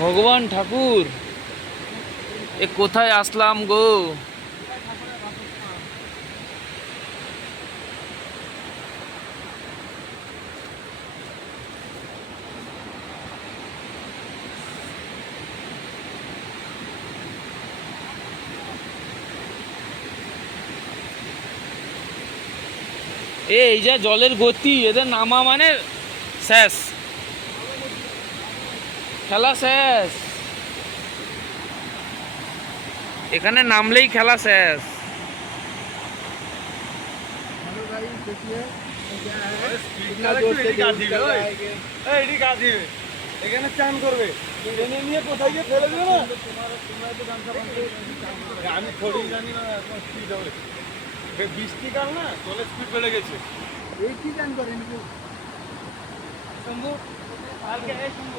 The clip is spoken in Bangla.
ভগবান ঠাকুর, এ কোথায় আসলাম গো? এই যে জলের গতি, এদের নামা মানে শেষ, খেলা শেষ। এখানে নামলেই খেলা শেষ। এখানে চান করবে, নিয়ে কোথায় গিয়ে ফেলে দিবে না। আমি থোড়ি জানি না স্পিড হবে, বৃষ্টিকাল না, জলের স্পিড বেড়ে গেছে। এই কি চান করেন শম্ভু? কালকে শম্ভু